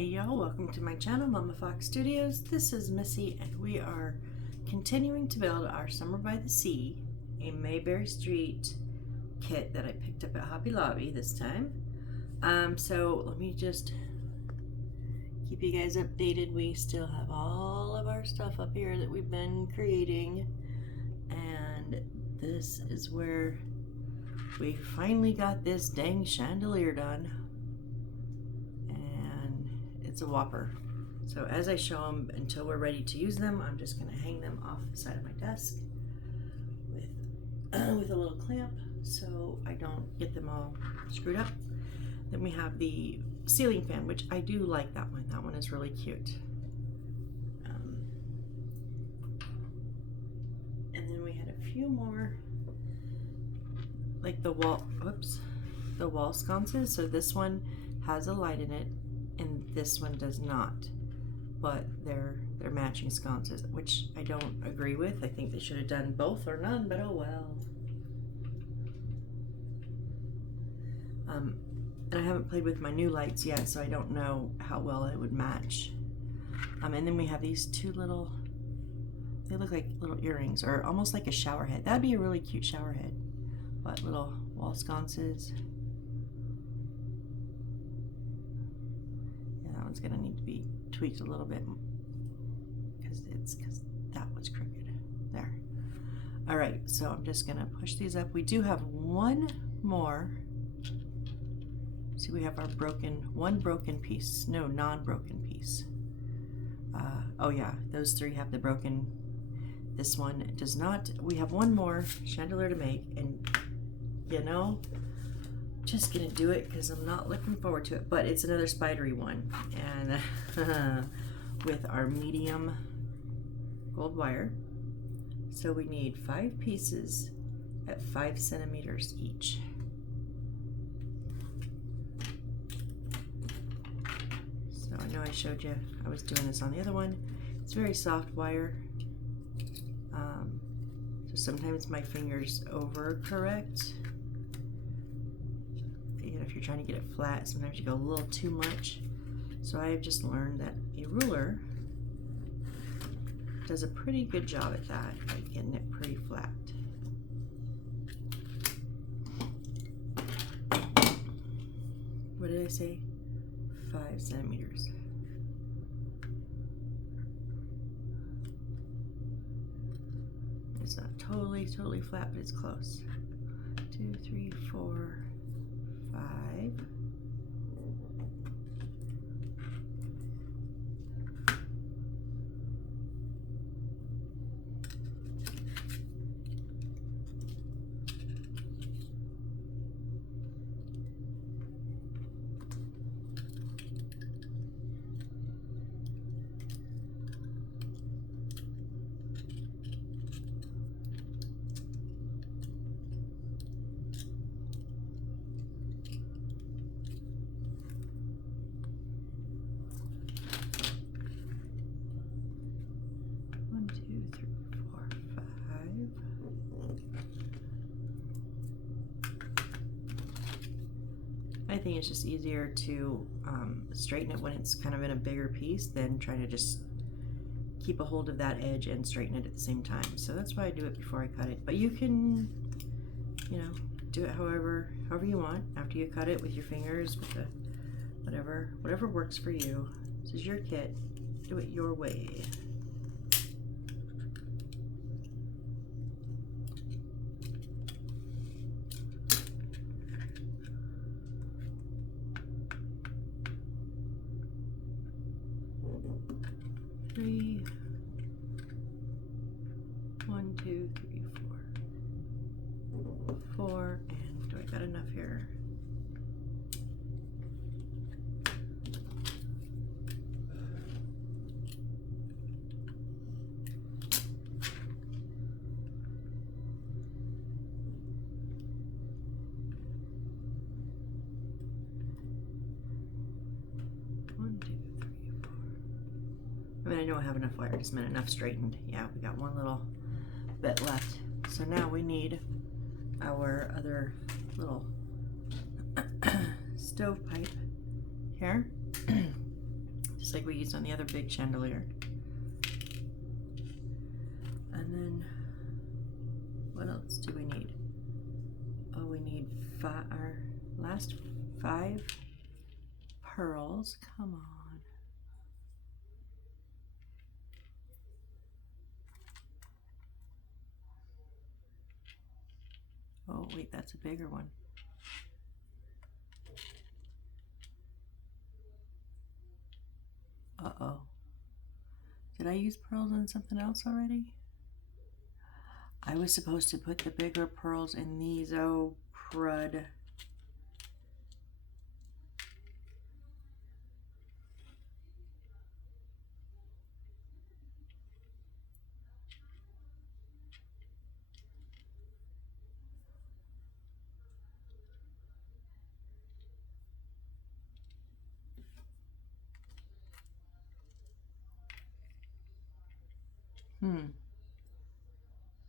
Hey y'all, welcome to my channel, Mama Fox Studios. This is Missy and we are continuing to build our Summer by the Sea, a Mayberry Street kit that I picked up at Hobby Lobby this time. So let me just keep you guys updated. We still have all of our stuff up here that we've been creating, and this is where we finally got this dang chandelier done. It's a whopper. So as I show them until we're ready to use them, I'm just going to hang them off the side of my desk with a little clamp so I don't get them all screwed up. Then we have the ceiling fan, which I do like that one. That one is really cute. And then we had a few more, like the wall sconces. So this one has a light in it, and this one does not, but they're matching sconces, which I don't agree with. I think they should have done both or none, but oh well. And I haven't played with my new lights yet, so I don't know how well it would match. And then we have these two little, they look like little earrings, or almost like a shower head. That'd be a really cute shower head, but little wall sconces. It's going to need to be tweaked a little bit because that was crooked there. All right, so I'm just going to push these up. We do have one more. See, we have our non-broken piece. Oh yeah, those three have the broken. This one does not. We have one more chandelier to make, and you know, just gonna do it because I'm not looking forward to it, but it's another spidery one, and with our medium gold wire. So we need 5 pieces at 5 centimeters each. So I know I showed you I was doing this on the other one. It's very soft wire, so sometimes my fingers overcorrect. If you're trying to get it flat, sometimes you go a little too much. So I've just learned that a ruler does a pretty good job at that, like getting it pretty flat. What did I say? 5 centimeters. It's not totally flat, but it's close. 2, 3, 4, 5. I think it's just easier to straighten it when it's kind of in a bigger piece than trying to just keep a hold of that edge and straighten it at the same time. So that's why I do it before I cut it. But you can, you know, do it however you want after you cut it, with your fingers, with the whatever works for you. This is your kit. Do it your way. Three, 1, 2, 3, 4, 4, and do I got enough here? I mean, I know I have enough wire, I just meant enough straightened. Yeah, we got one little bit left. So now we need our other little stovepipe here. just like we used on the other big chandelier. And then what else do we need? Oh, we need our last 5 pearls. Come on. Oh, wait, that's a bigger one. Uh-oh. Did I use pearls on something else already? I was supposed to put the bigger pearls in these. Oh, crud.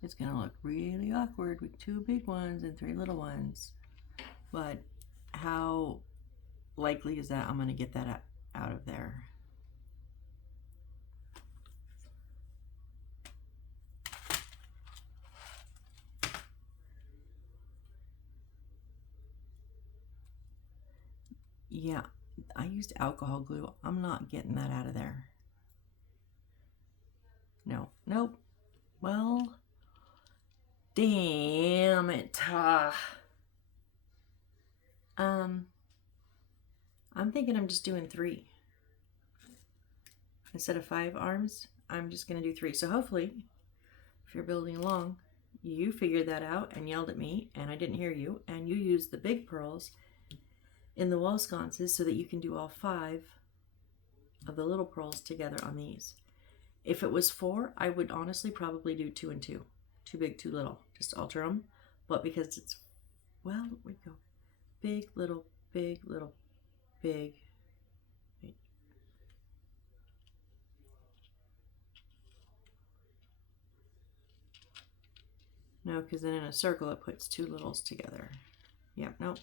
It's gonna look really awkward with 2 big ones and 3 little ones. But how likely is that I'm gonna get that out of there? Yeah, I used alcohol glue. I'm not getting that out of there. No, nope. Well, damn it. I'm thinking I'm just doing 3. Instead of 5 arms, I'm just gonna do 3. So hopefully, if you're building along, you figured that out and yelled at me and I didn't hear you, and you used the big pearls in the wall sconces so that you can do all 5 of the little pearls together on these. If it was 4, I would honestly probably do 2 and 2. 2 big, 2 little. Just alter them. But because it's, well, we go. Big, little, big, little, big. Wait. No, because then in a circle it puts 2 littles together. Yeah, nope.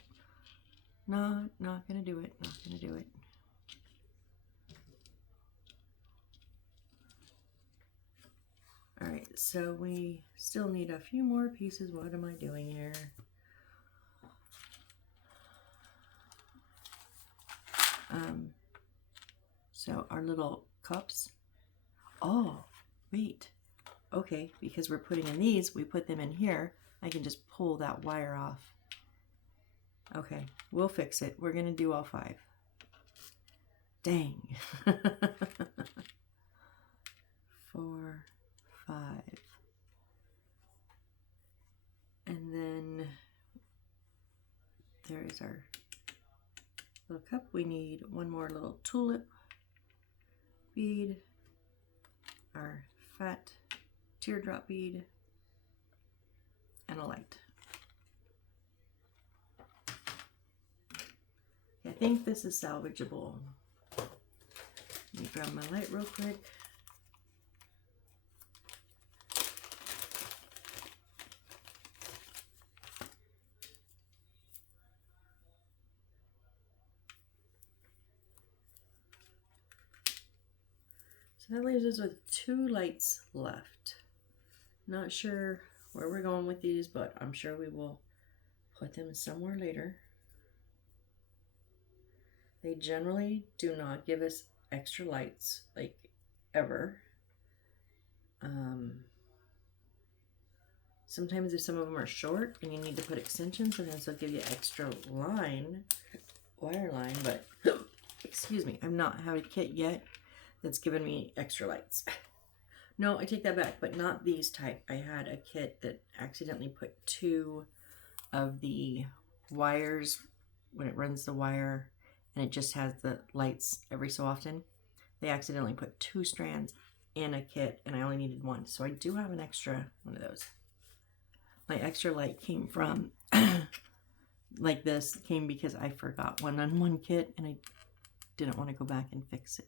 Not gonna do it. Not gonna do it. All right, so we still need a few more pieces. What am I doing here? So our little cups. Oh, wait. Okay, because we're putting in these, we put them in here. I can just pull that wire off. Okay, we'll fix it. We're gonna do all 5. Dang. 4, 5. And then there is our little cup. We need one more little tulip bead, our fat teardrop bead, and a light. I think this is salvageable. Let me grab my light real quick. So that leaves us with 2 lights left. Not sure where we're going with these, but I'm sure we will put them somewhere later. They generally do not give us extra lights, like, ever. Sometimes if some of them are short and you need to put extensions, sometimes they'll give you extra wire line, but excuse me, I've not had a kit yet that's given me extra lights. No, I take that back, but not these type. I had a kit that accidentally put 2 of the wires when it runs the wire, and it just has the lights every so often. They accidentally put 2 strands in a kit, and I only needed 1. So I do have an extra one of those. My extra light came from, like this, came because I forgot one on one kit, and I didn't want to go back and fix it.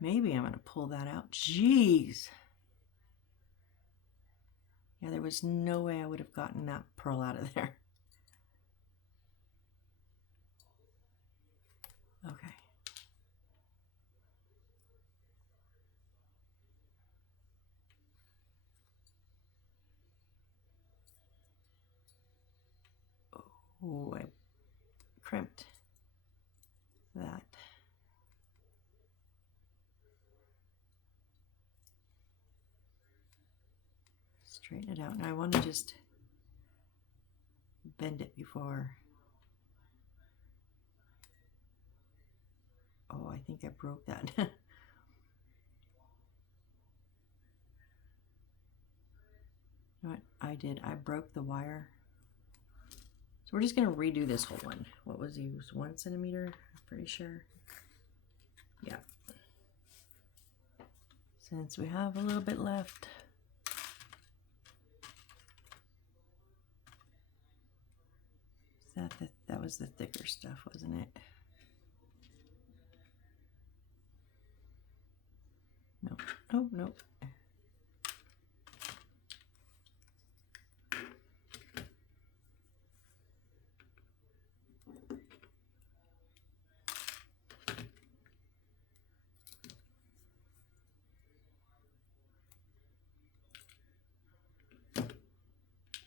Maybe I'm going to pull that out. Jeez. Yeah, there was no way I would have gotten that pearl out of there. Okay. Oh, I crimped that. Straighten it out. Now I want to just bend it before. Oh, I think I broke that. You know what I did? I broke the wire. So we're just going to redo this whole one. What was used? 1 centimeter? I'm pretty sure. Yeah. Since we have a little bit left. That was the thicker stuff, wasn't it? No. Oh, no.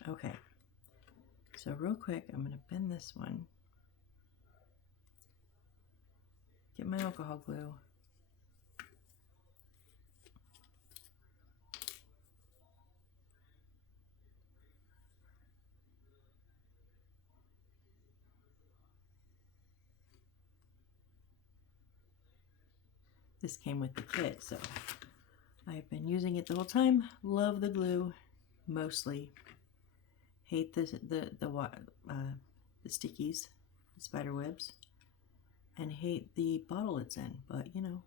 Okay. So real quick, I'm going to bend this one. Get my alcohol glue. This came with the kit, so I've been using it the whole time. Love the glue, mostly. Hate the stickies, the spider webs, and hate the bottle it's in. But you know,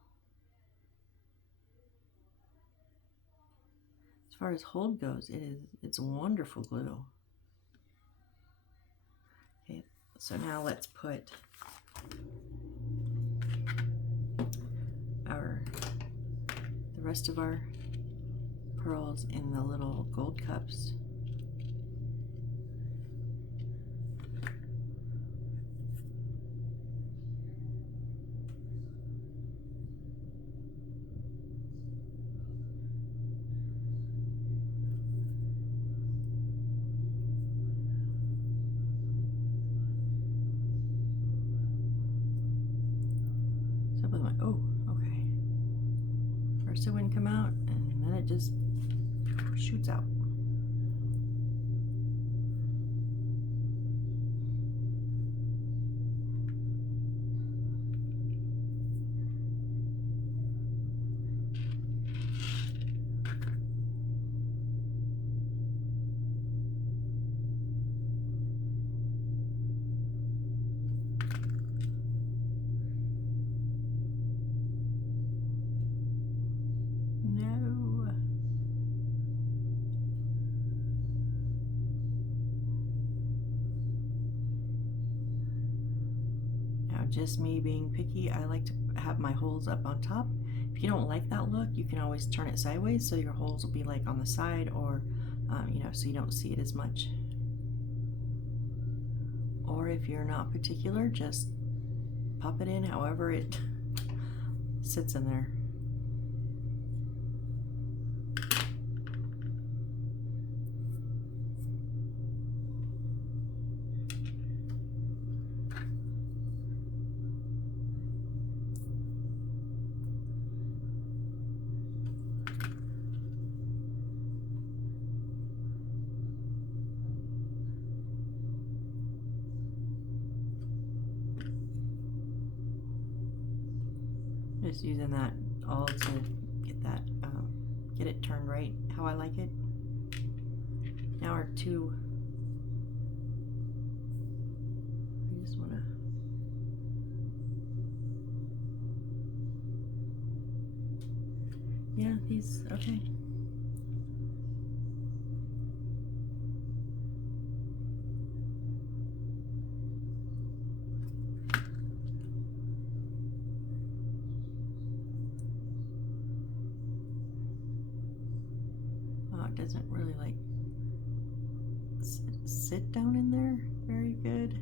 as far as hold goes, it's wonderful glue. Okay, so now let's put the rest of our pearls in the little gold cups. Oh, okay. First it wouldn't come out, and then it just shoots out. Just me being picky, I like to have my holes up on top. If you don't like that look, you can always turn it sideways so your holes will be like on the side, or you know, so you don't see it as much. Or if you're not particular, just pop it in however it sits in there. Just using that all to get that, get it turned right how I like it. Now our two, I just want to, yeah, these, okay. it doesn't really like sit down in there very good.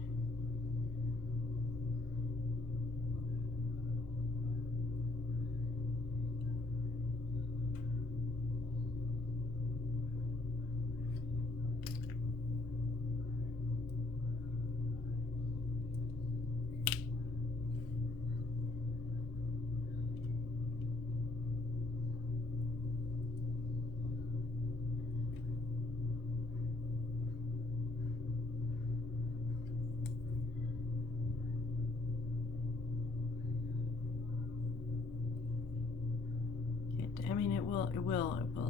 I mean, it will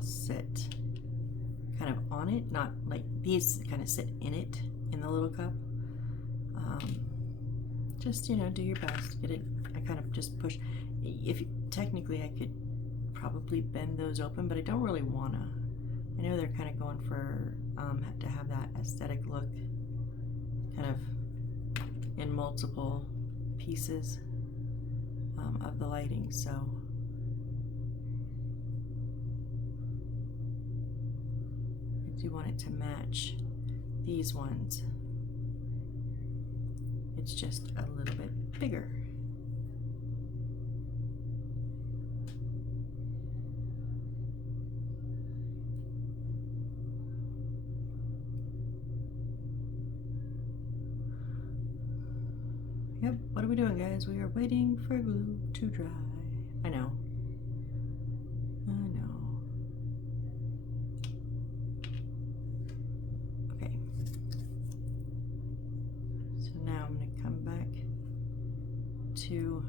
sit kind of on it, not like these kind of sit in it, in the little cup. Just, you know, do your best. Get it, I kind of just push. Technically I could probably bend those open, but I don't really wanna. I know they're kind of going for, to have that aesthetic look kind of in multiple pieces of the lighting, so. You want it to match these ones. It's just a little bit bigger. Yep, what are we doing, guys? We are waiting for glue to dry. I know. To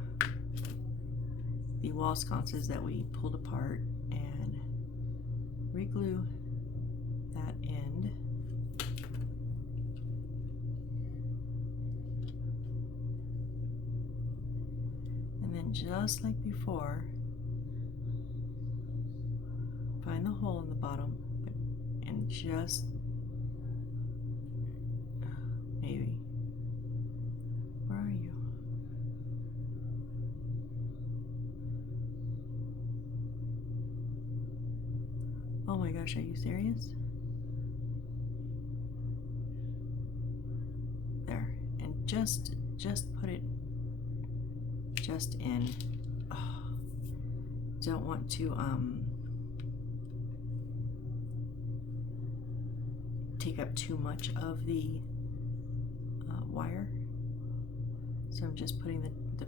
the wall sconces that we pulled apart and reglue that end. And then just like before, find the hole in the bottom and just maybe, where are you? Oh my gosh, are you serious? There, and just put it just in. Oh, don't want to take up too much of the wire, so I'm just putting the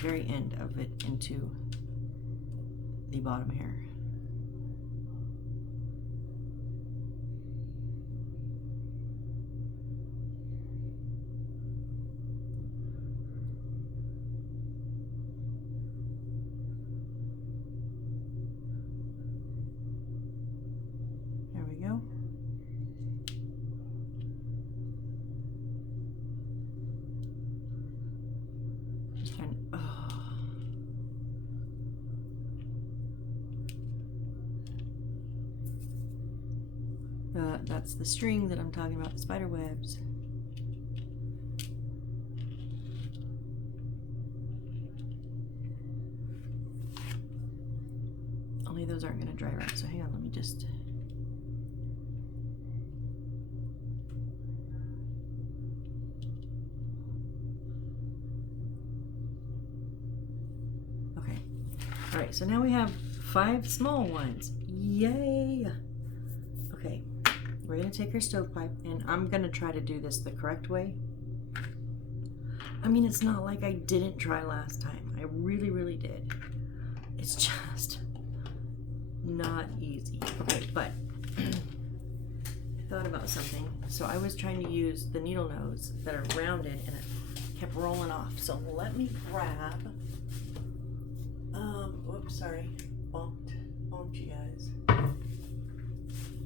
very end of it into the bottom here. That's the string that I'm talking about, the spider webs. Only those aren't going to dry right, so hang on, let me just... Okay. Alright, so now we have 5 small ones. Yay! Okay. We're going to take our stovepipe, and I'm going to try to do this the correct way. I mean, it's not like I didn't try last time. I really, really did. It's just not easy. Okay, but I thought about something. So I was trying to use the needle nose that are rounded, and it kept rolling off. So let me grab, whoops, sorry, bonked you guys.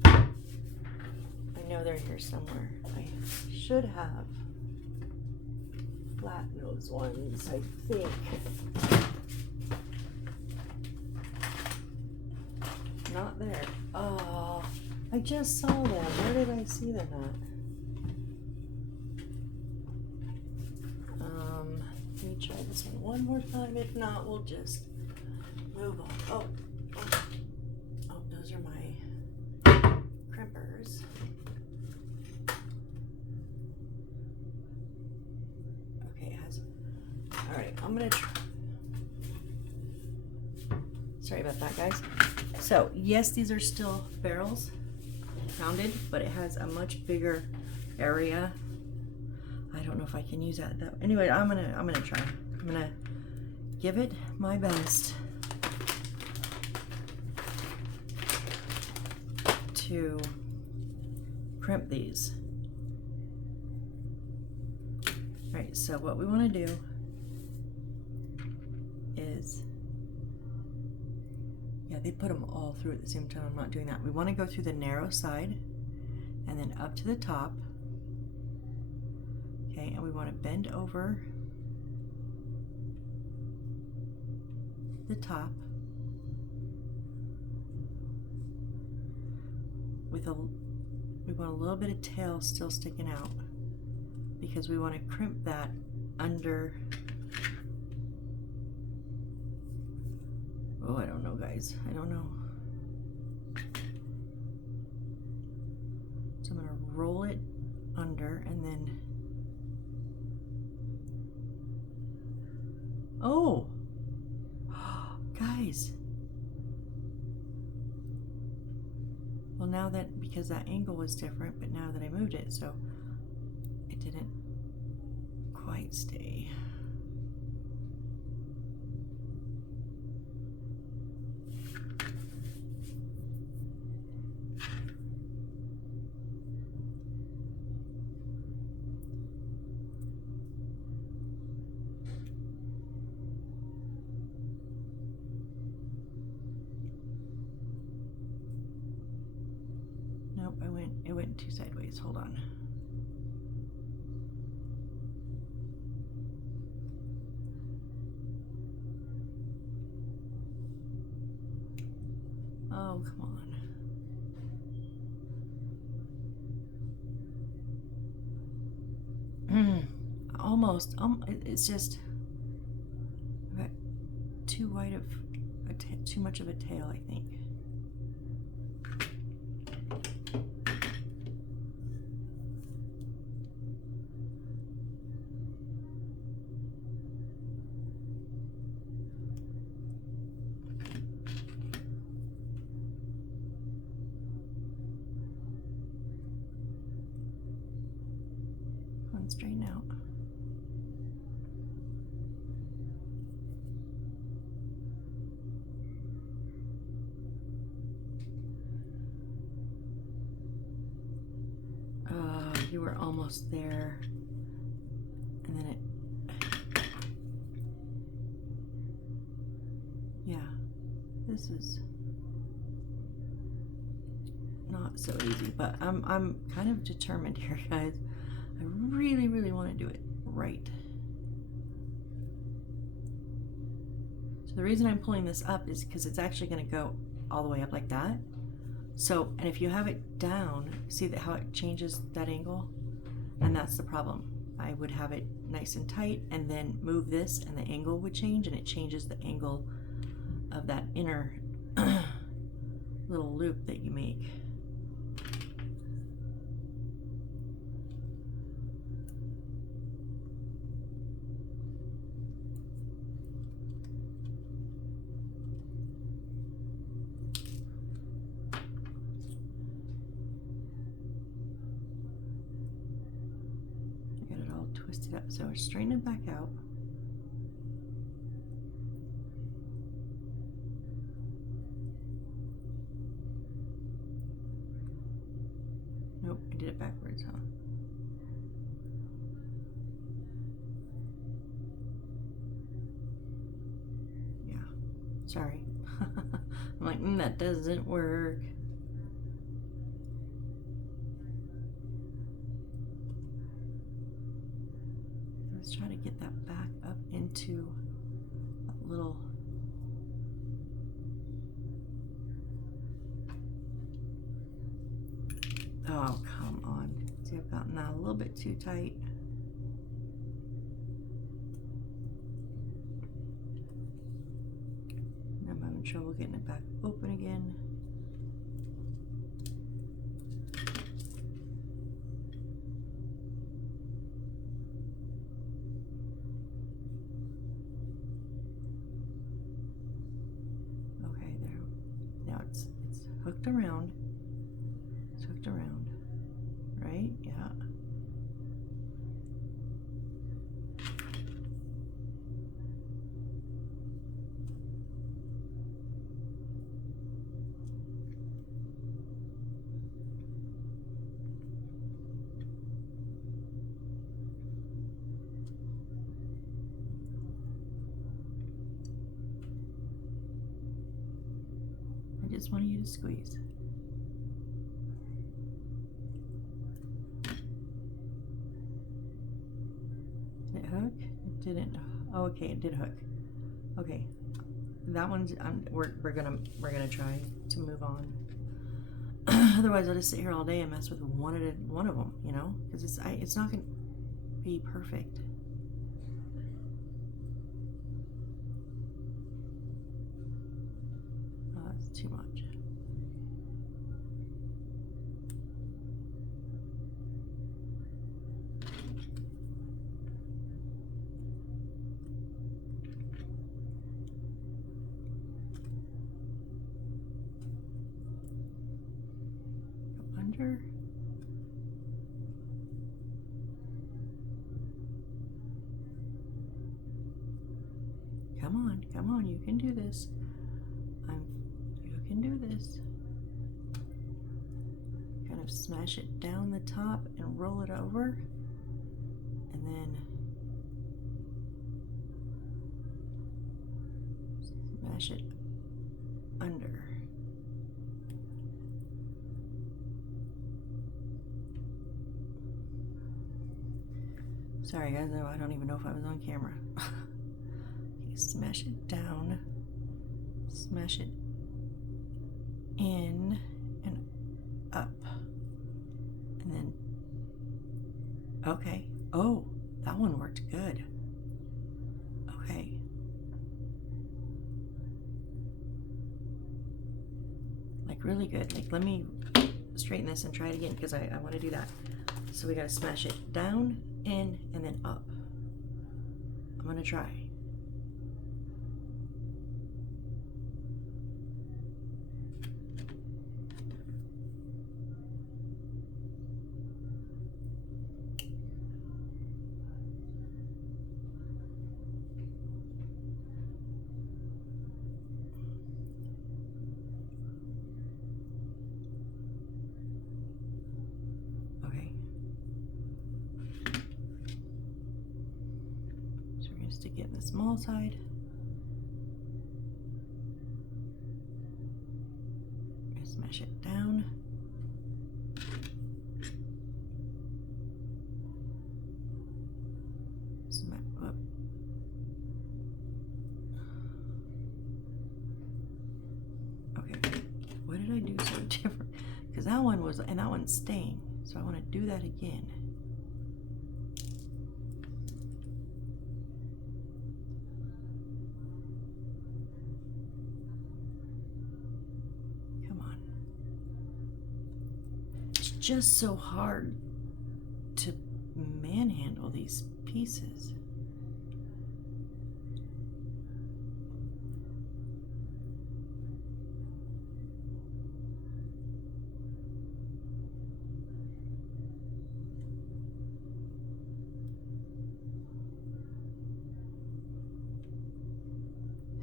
I know they're here somewhere. I should have flat nose ones, I think. Not there. Oh, I just saw them. Where did I see them at? Let me try this one more time. If not, we'll just move on. Oh, those are my crimpers. Okay, it has. All right, I'm gonna try. Sorry about that, guys. So yes, these are still barrels, rounded, but it has a much bigger area. I don't know if I can use that though. Anyway, I'm gonna try. I'm gonna give it my best to crimp these. All right, so what we want to do is, yeah, they put them all through at the same time. I'm not doing that. We want to go through the narrow side and then up to the top. Okay, and we want to bend over the top with we want a little bit of tail still sticking out because we want to crimp that under. Oh, I don't know, guys. I don't know. So I'm going to roll it under and then. Oh, guys. Well, now that, because that angle was different, but now that I moved it, so it didn't quite stay. Nope, it went too sideways. Hold on. Oh, come on. Almost. It's just I've got too wide of too much of a tail, I think. Straighten out. You were almost there, and then yeah, this is not so easy, but I'm kind of determined here, guys. I really, really want to do it right. So the reason I'm pulling this up is because it's actually going to go all the way up like that. So, and if you have it down, see that how it changes that angle? And that's the problem. I would have it nice and tight and then move this and the angle would change, and it changes the angle of that inner little loop that you make. Twist it up, so straighten it back out. Nope, I did it backwards, huh? Yeah, sorry. I'm like, that doesn't work. Let's try to get that back up into a little. Oh, come on. See, I've gotten that a little bit too tight. And I'm having trouble getting it back open again. now it's hooked around. It's hooked around, right? Yeah. I just want you to squeeze. Did it hook? It didn't. Oh, okay, it did hook. Okay, that one's. We're gonna try to move on. Otherwise, I'll just sit here all day and mess with one of them, you know, because it's not gonna be perfect. Oh, that's too much. Go under. Come on, you can do this. You can do this. Kind of smash it down the top and roll it over, and then smash it under. Sorry guys, I don't even know if I was on camera. Okay, smash it down, smash it in and up, and then, okay. Oh, that one worked good. Okay. Like really good. Like, let me straighten this and try it again because I want to do that. So we got to smash it down, in, and then up. I'm going to try. To get in the small side. Smash it down. Smash up. Okay, what did I do so different? Because that one was, and that one's staying. So I want to do that again. Just so hard to manhandle these pieces.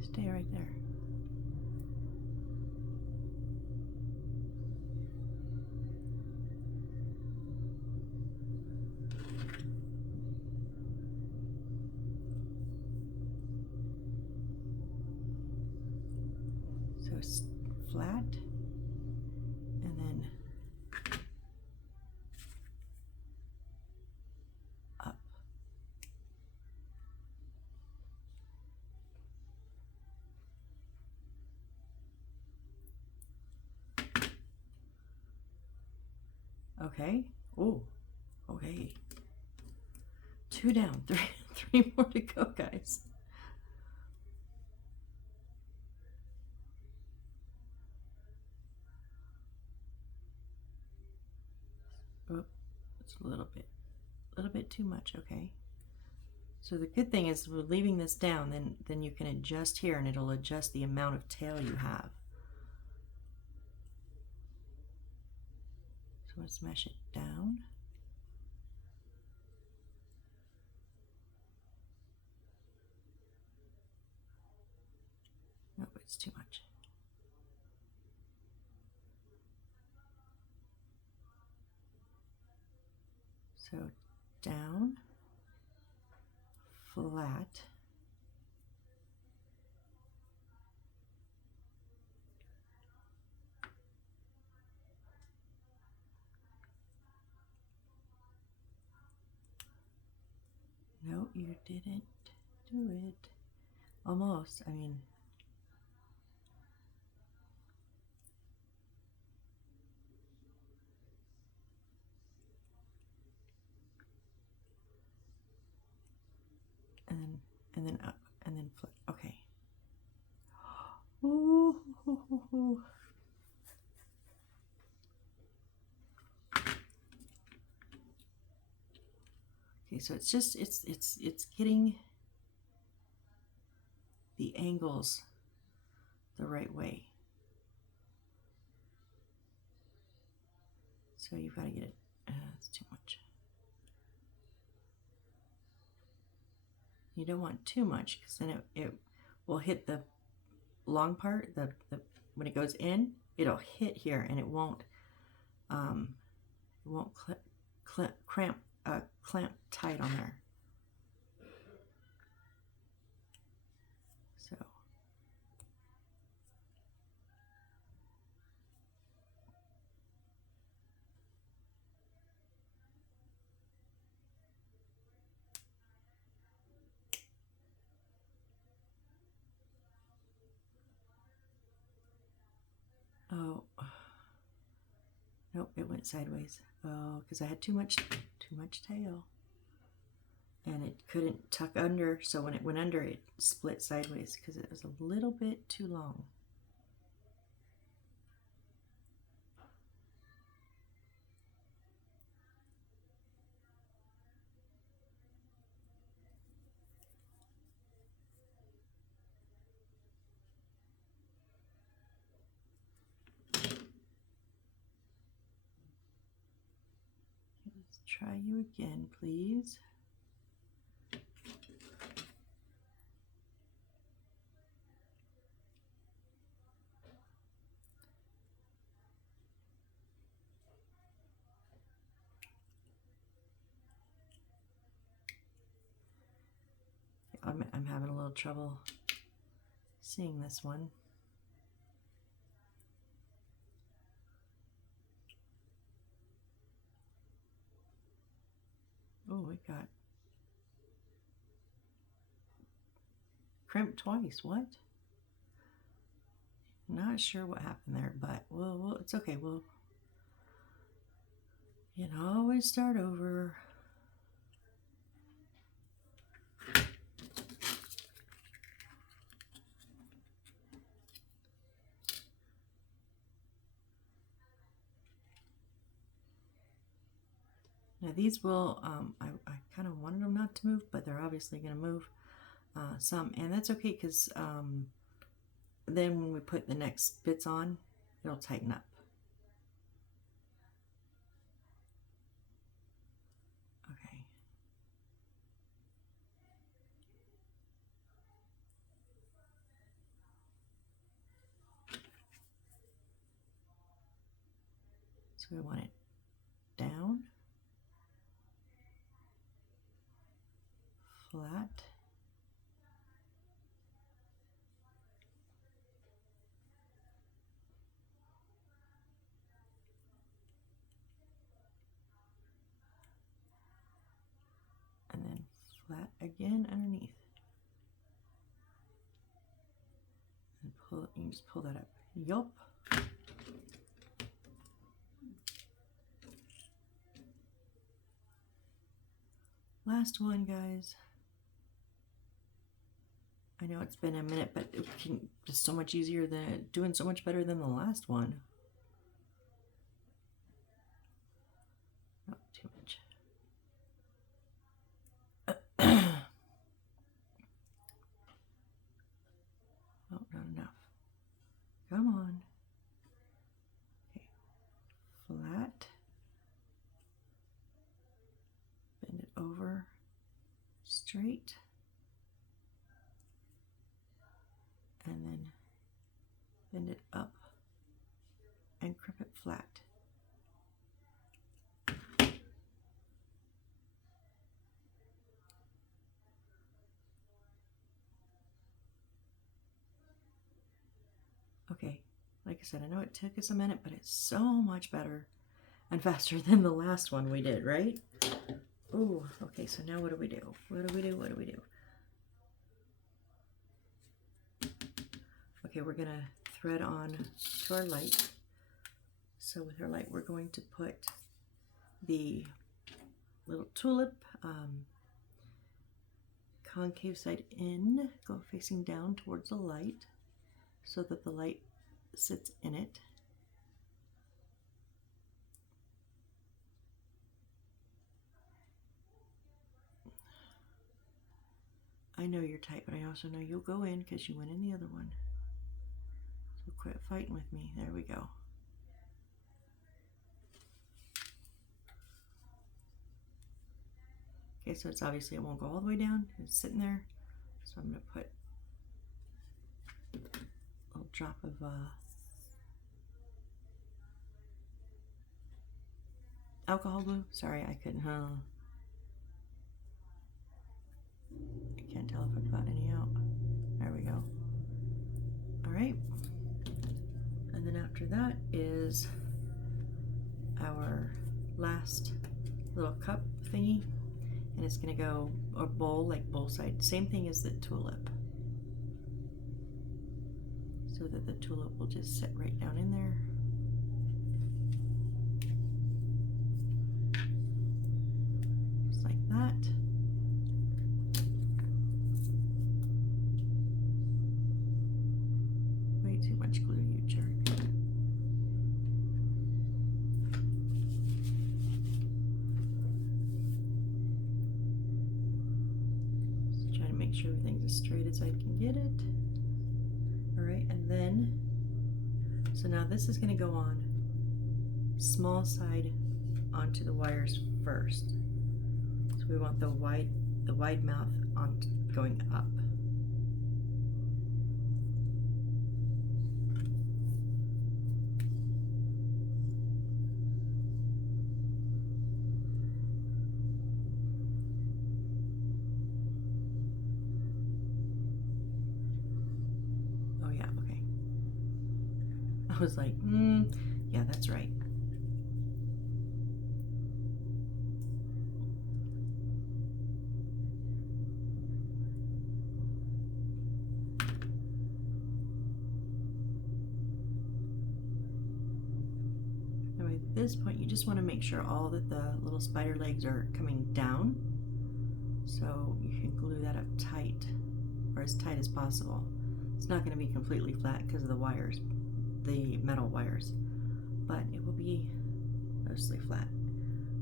Stay right there. Flat, and then up. Okay. Oh, okay. 2 down, 3 more to go, guys. Oh, it's a little bit too much. Okay. So the good thing is we're leaving this down, then you can adjust here and it'll adjust the amount of tail you have. want to smash it down. Nope, it's too much. So down, flat, no, you didn't do it. Almost, I mean, and then up, and then flip. Okay. Ooh, hoo, hoo, hoo. Okay, so it's just it's getting the angles the right way. So you've got to get it. It's too much. You don't want too much because then it will hit the long part. The when it goes in, it'll hit here and it won't clamp tight on there. So oh nope, it went sideways. Oh, because I had too much tail. And it couldn't tuck under, so when it went under, it split sideways because it was a little bit too long. Let's try you again, please. I'm having a little trouble seeing this one. Oh, it got crimped twice. What? Not sure what happened there, but well, it's okay. You can always start over. Now these will, I kind of wanted them not to move, but they're obviously going to move some, and that's okay because then when we put the next bits on, it'll tighten up. Okay. So we want it down, flat, and then flat again underneath. And pull, you can just pull that up. Yup. Last one, guys. I know it's been a minute, but it's so much easier than doing so much better than the last one. Not too much. Oh, not enough. Come on. Okay. Flat. straight, and then bend it up and crib it flat. Okay, like I said, I know it took us a minute, but it's so much better and faster than the last one we did, right? Ooh, okay, so now what do we do? What do we do? What do we do? Okay, we're gonna thread on to our light. So with our light, we're going to put the little tulip concave side in, go facing down towards the light so that the light sits in it. I know you're tight, but I also know you'll go in because you went in the other one. So quit fighting with me. There we go. Okay, so it's obviously it won't go all the way down. It's sitting there. So I'm going to put a little drop of alcohol blue. Sorry, I couldn't. I can't tell if I've got any out. There we go. All right. And then after that is our last little cup thingy. And it's going to go, or bowl, like bowl side. Same thing as the tulip. So that the tulip will just sit right down in there. Just like that. Way too much glue, you jerk. Just trying to make sure everything's as straight as I can get it. Alright, and then, so now this is going to go on small side onto the wires first. So we want the wide mouth on going up. I was like, yeah, that's right. Anyway, at this point, you just want to make sure all that the little spider legs are coming down. So you can glue that up tight, or as tight as possible. It's not going to be completely flat because of the wires. The metal wires, but it will be mostly flat.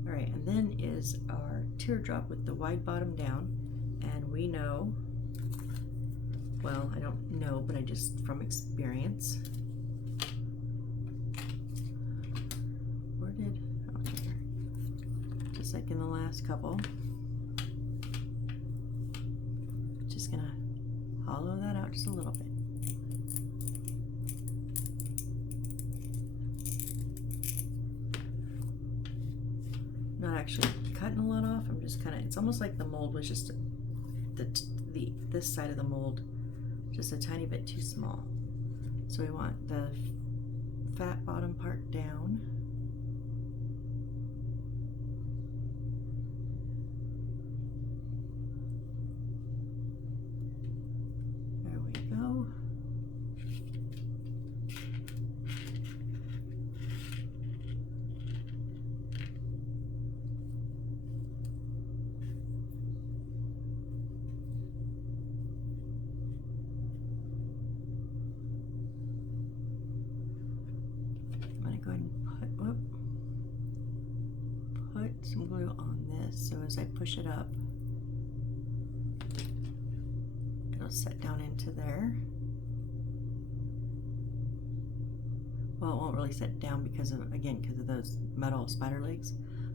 All right, and then is our teardrop with the wide bottom down, and we know, well, I don't know, but I just from experience. Where did, oh, here. Just like in the last couple. Just gonna hollow that out just a little bit. Not actually cutting a lot off. I'm just kind of, it's almost like the mold was just this side of the mold just a tiny bit too small. So we want the fat bottom part down. There we go. Go ahead and put some glue on this, so as I push it up, it'll set down into there. Well, it won't really set down because of, again, because of those metal spider legs,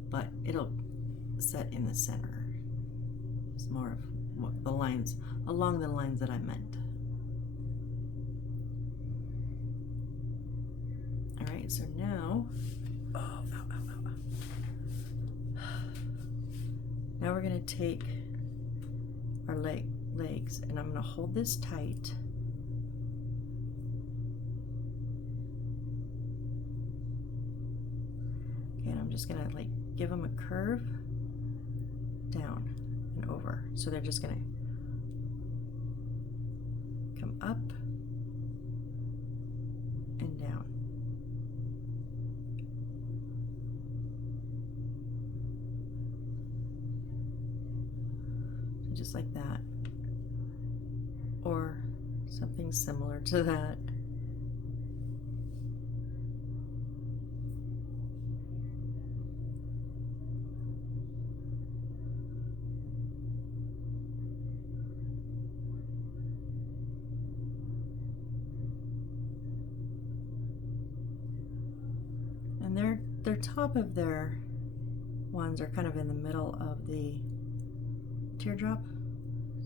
but it'll set in the center. It's more of the lines, along the lines that I meant. All right, so now, now we're gonna take our legs, and I'm gonna hold this tight. Okay, and I'm just gonna like give them a curve down and over. So they're just gonna come up and down. So just like that, or something similar to that. And their top of their ones are kind of in the middle of the teardrop.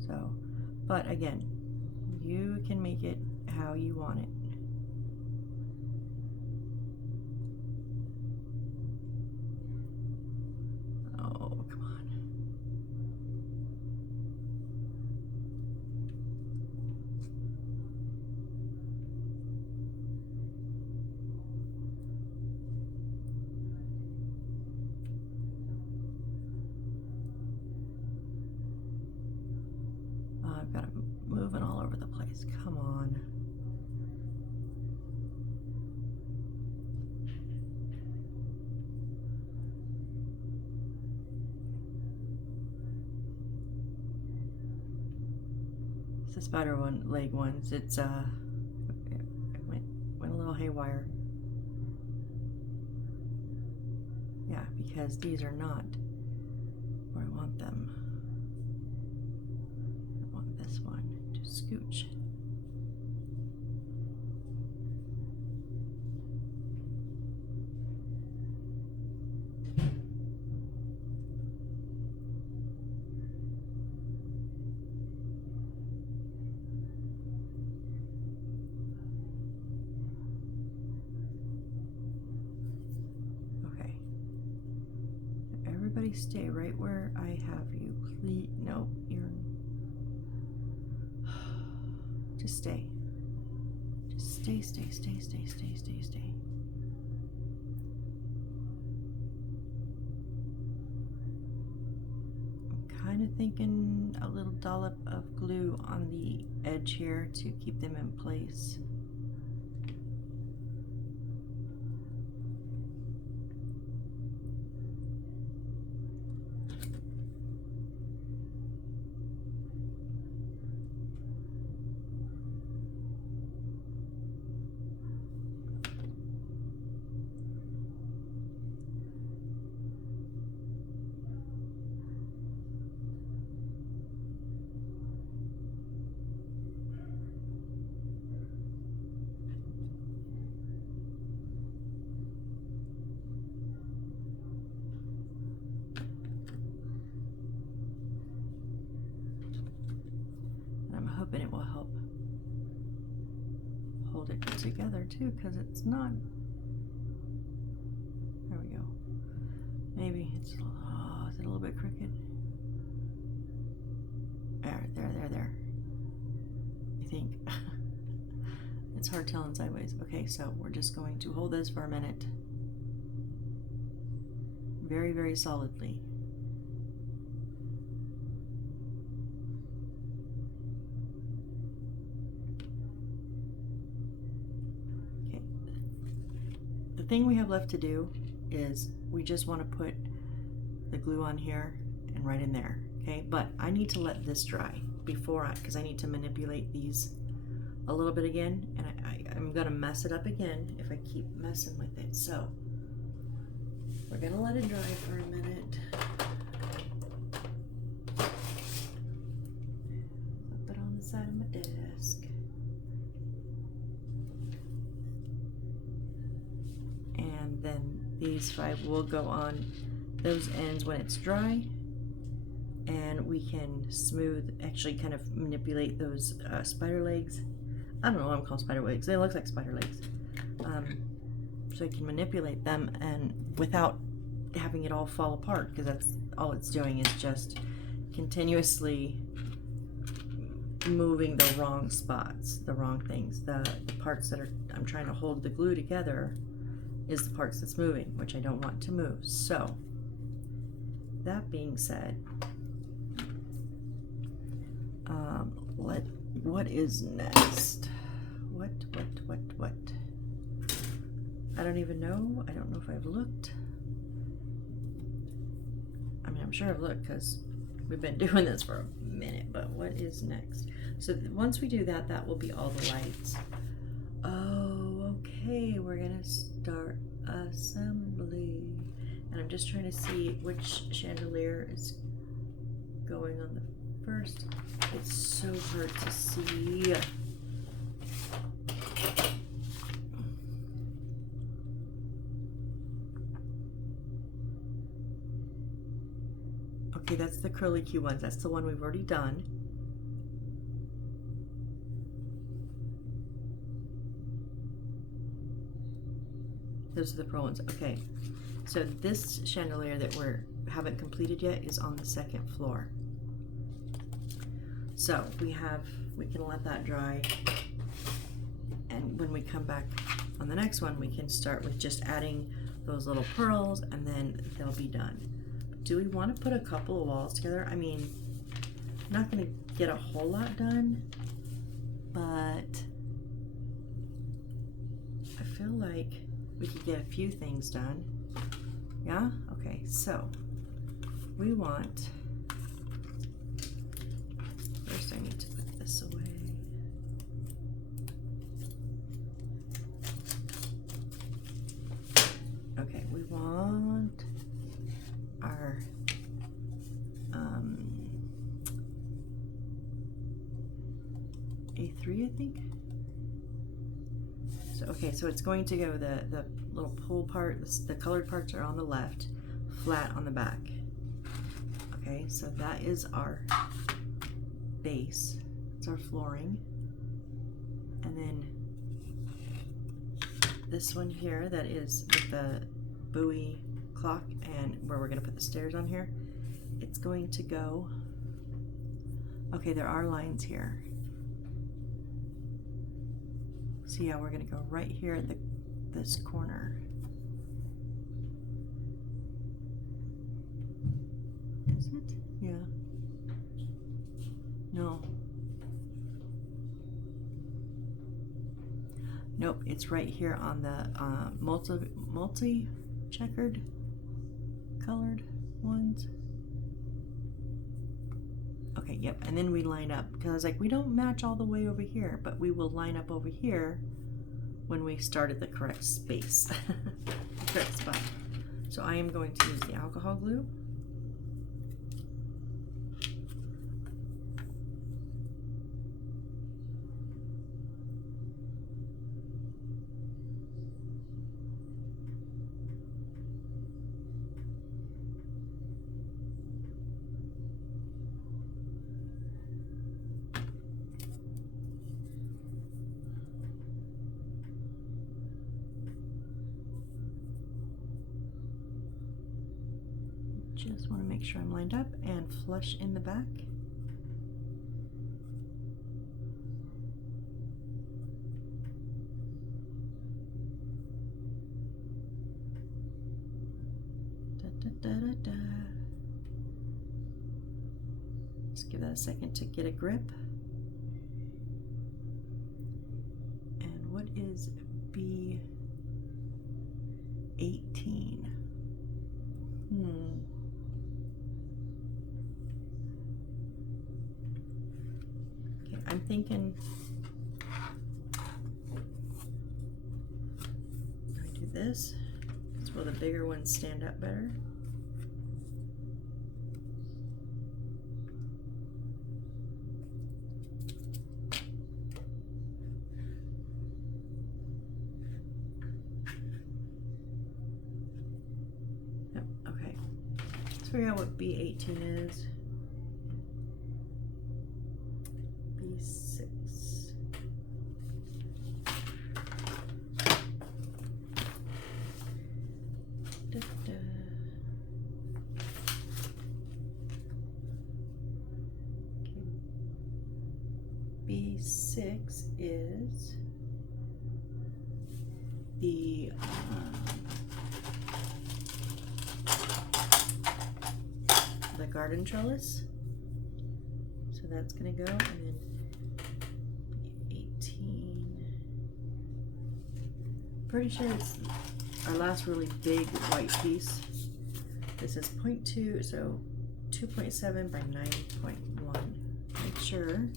So, but again, you can make it how you want it. Oh, come on. I've got it moving all over the place. Come on. It's the spider leg ones. It's it went a little haywire. Yeah, because these are not where I want them. I want this one to scooch. Everybody stay right where I have you. Please, no, you're, just stay. Just stay, stay, stay, stay, stay, stay, stay. I'm kind of thinking a little dollop of glue on the edge here to keep them in place. Hoping it will help hold it together too, because it's not. There we go. Maybe it's is it a little bit crooked? There. I think it's hard telling sideways. Okay, so we're just going to hold this for a minute, very, very solidly. The thing we have left to do is we just want to put the glue on here and right in there, okay? But I need to let this dry before because I need to manipulate these a little bit again, and I'm gonna mess it up again if I keep messing with it. So we're gonna let it dry for a minute. Put it on the side of my desk. And then these 5 will go on those ends when it's dry, and we can smooth, actually kind of manipulate those spider legs. I don't know why I'm calling spider legs. They look like spider legs. So I can manipulate them and without having it all fall apart, because that's all it's doing is just continuously moving the wrong spots, the wrong things. The parts that I'm trying to hold the glue together is the parts that's moving, which I don't want to move. So that being said, what is next? What? I don't even know. I don't know if I've looked. I mean, I'm sure I've looked because we've been doing this for a minute, but what is next? So once we do that, that will be all the lights. Oh, okay, we're gonna start assembly. And I'm just trying to see which chandelier is going on the first. It's so hard to see. Okay, that's the curly Q ones. That's the one we've already done. Those are the pearl ones. Okay, so this chandelier that haven't completed yet is on the second floor. So we can let that dry, and when we come back on the next one, we can start with just adding those little pearls, and then they'll be done. Do we want to put a couple of walls together? I mean, I'm not going to get a whole lot done, but I feel like we could get a few things done. Yeah? Okay, so we want, first I need to put this away. Okay, we want our A3, I think. So okay, so it's going to go, the little pull part, the colored parts are on the left, flat on the back. Okay, so that is our base. It's our flooring. And then this one here that is with the buoy clock and where we're going to put the stairs on here, it's going to go, okay, there are lines here. So yeah, we're going to go right here at this corner. Is it? Yeah. No. Nope, it's right here on the multi-checkered colored ones. Okay, yep, and then we line up, because I was like, we don't match all the way over here, but we will line up over here when we start at the correct space, the correct spot. So I am going to use the alcohol glue. Just want to make sure I'm lined up and flush in the back. Just give that a second to get a grip. And what is B18? Okay, I'm thinking, can I do this? Because will the bigger ones stand up better? Yep, okay. Let's figure out what B18 is. is the garden trellis. So that's gonna go, and then 18. Pretty sure it's our last really big white piece. This is 0.2, so 2.7 by 9.1. Make sure.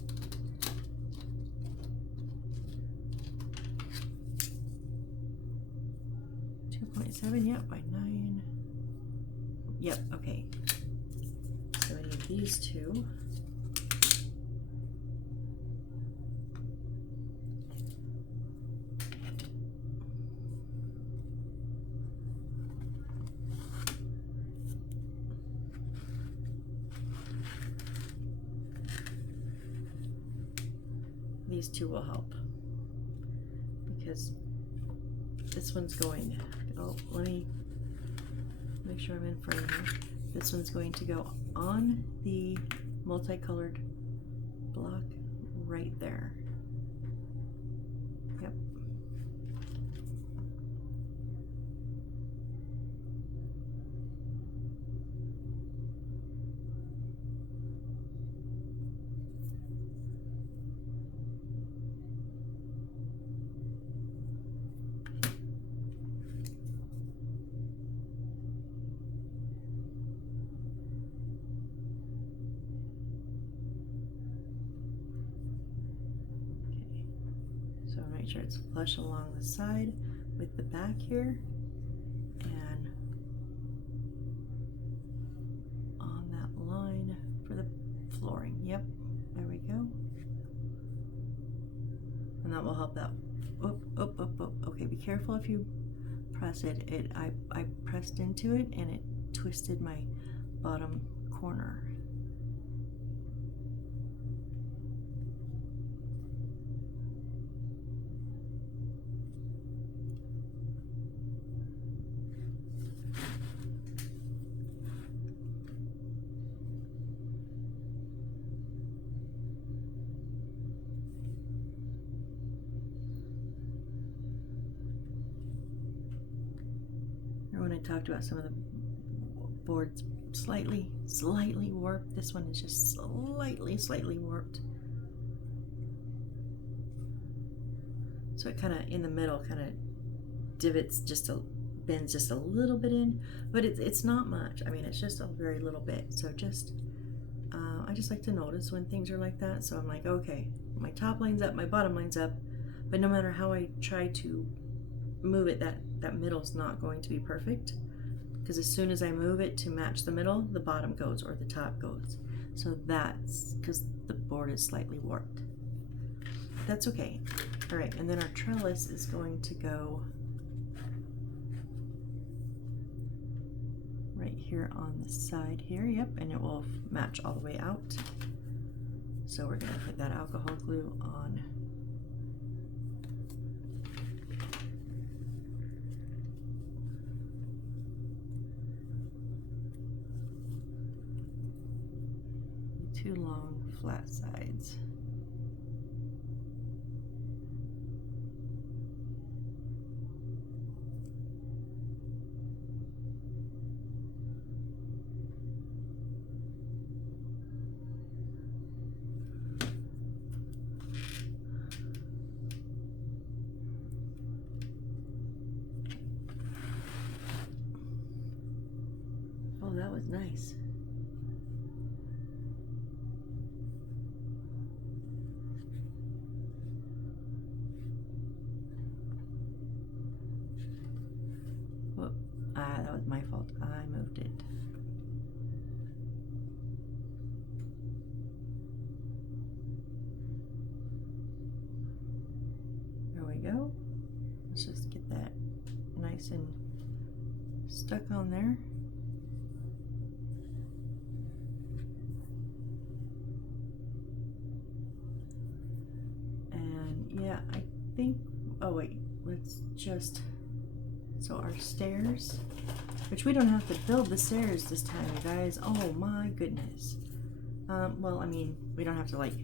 Yep, by 9. Yep, okay. So I need these two. These two will help because this one's going, oh, let me make sure I'm in frame here. This one's going to go on the multicolored block right there. Yep. So make sure it's flush along the side with the back here and on that line for the flooring. Yep, there we go. And that will help that. Up. Okay, be careful if you press it. I pressed into it and it twisted my bottom corner. When I talked about some of the boards slightly warped, this one is just slightly warped. So it kind of in the middle kind of divots, bends just a little bit in, but it's not much. I mean, it's just a very little bit. So just I just like to notice when things are like that. So I'm like, okay, my top line's up, my bottom line's up, but no matter how I try to move it, that middle's not going to be perfect, because as soon as I move it to match the middle, the bottom goes or the top goes. So that's because the board is slightly warped. That's okay. All right, and then our trellis is going to go right here on the side here. Yep, and it will match all the way out. So we're going to put that alcohol glue on. Two long flat sides. Oh, that was nice. That was my fault. I moved it. There we go. Let's just get that nice and stuck on there. And yeah, I think, oh wait, let's just, so our stairs, which we don't have to build the stairs this time, you guys. Oh my goodness. Well, I mean, we don't have to like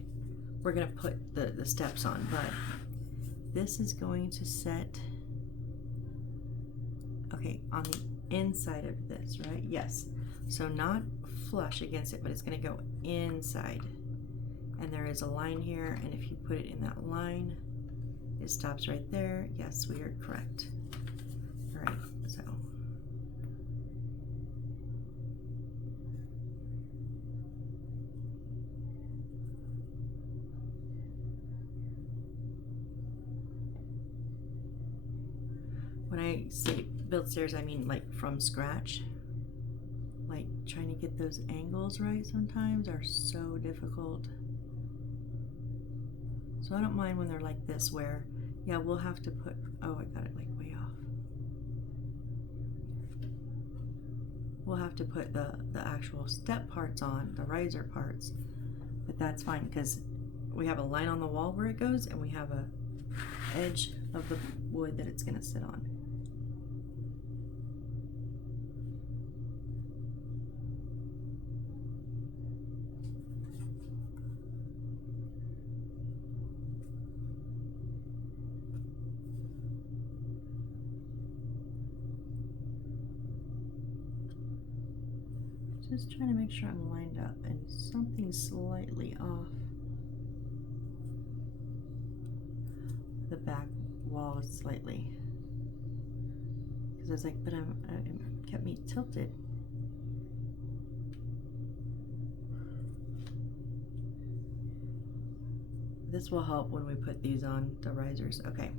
we're gonna put the steps on, but this is going to set, okay, on the inside of this, right? Yes. So not flush against it, but it's gonna go inside. And there is a line here, and if you put it in that line, it stops right there. Yes, we are correct. All right, so. When I say build stairs, I mean like from scratch. Like trying to get those angles right sometimes are so difficult. So I don't mind when they're like this where, yeah, we'll have to put, oh, I got it like way off. We'll have to put the actual step parts on, the riser parts, but that's fine because we have a line on the wall where it goes and we have a edge of the wood that it's gonna sit on. Just trying to make sure I'm lined up and something slightly off. The back wall is slightly, because I was like, but it kept me tilted. This will help when we put these on the risers. Okay,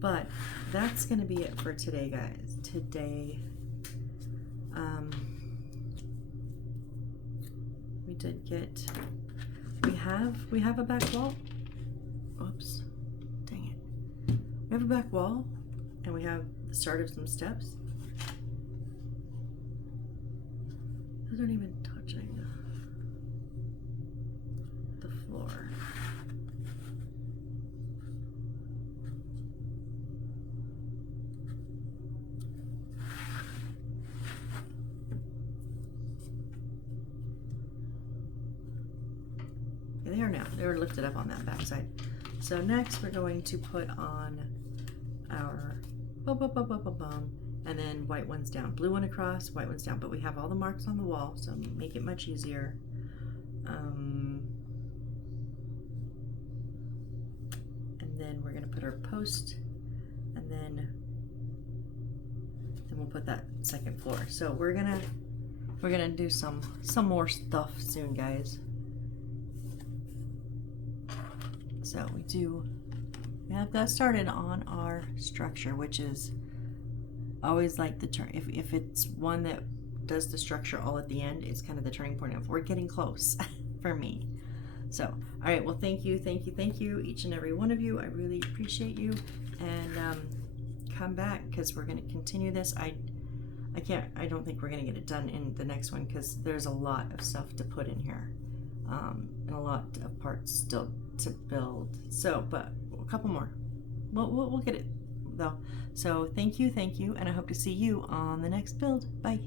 but that's gonna be it for today, guys. Today, we did get, we have a back wall. Oops, dang it. We have a back wall and we have the start of some steps. Those aren't even touching the floor. They are now. They were lifted up on that back side. So next we're going to put on our and then white ones down. Blue one across, white ones down. But we have all the marks on the wall, so make it much easier. And then we're gonna put our post, and then we'll put that second floor. So we're gonna do some more stuff soon, guys. So we have got started on our structure, which is always like the turn. If it's one that does the structure all at the end, it's kind of the turning point of we're getting close for me. So, all right, well, thank you, each and every one of you. I really appreciate you, and come back because we're going to continue this. I don't think we're going to get it done in the next one because there's a lot of stuff to put in here, and a lot of parts still to build. So, but a couple more. We'll get it though. So thank you, and I hope to see you on the next build. Bye.